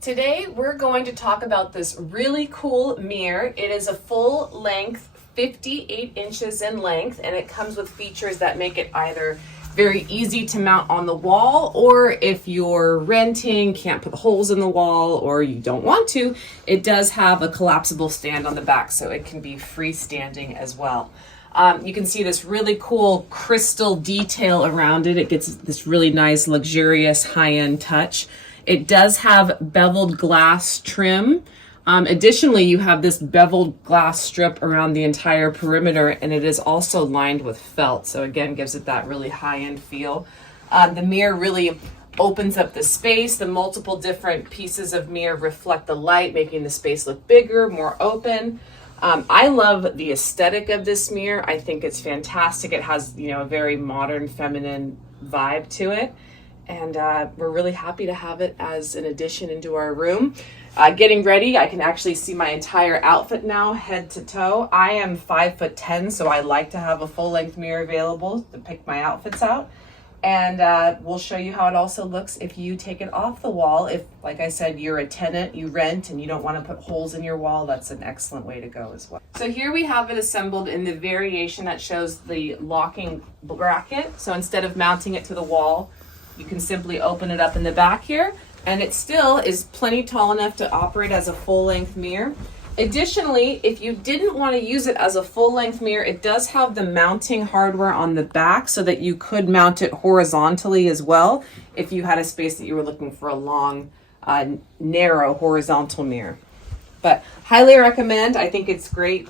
Today we're going to talk about this really cool mirror. It is a full length, 58 inches in length, and it comes with features that make it either very easy to mount on the wall, or if you're renting, can't put holes in the wall, or you don't want to, it does have a collapsible stand on the back, so it can be freestanding as well. You can see this really cool crystal detail around it. It gets this really nice, luxurious, high-end touch. It does have beveled glass trim. Additionally, you have this beveled glass strip around the entire perimeter, and it is also lined with felt. So again, gives it that really high-end feel. The mirror really opens up the space. The multiple different pieces of mirror reflect the light, making the space look bigger, more open. I love the aesthetic of this mirror. I think it's fantastic. It has, a very modern, feminine vibe to it. And we're really happy to have it as an addition into our room. Getting ready, I can actually see my entire outfit now, head to toe. I am 5'10", so I like to have a full-length mirror available to pick my outfits out. And we'll show you how it also looks if you take it off the wall. If, like I said, you're a tenant, you rent, and you don't want to put holes in your wall, that's an excellent way to go as well. So here we have it assembled in the variation that shows the locking bracket. So instead of mounting it to the wall, you can simply open it up in the back here, and it still is plenty tall enough to operate as a full-length mirror. Additionally, if you didn't want to use it as a full-length mirror, it does have the mounting hardware on the back so that you could mount it horizontally as well if you had a space that you were looking for a long, narrow horizontal mirror. But highly recommend. I think it's great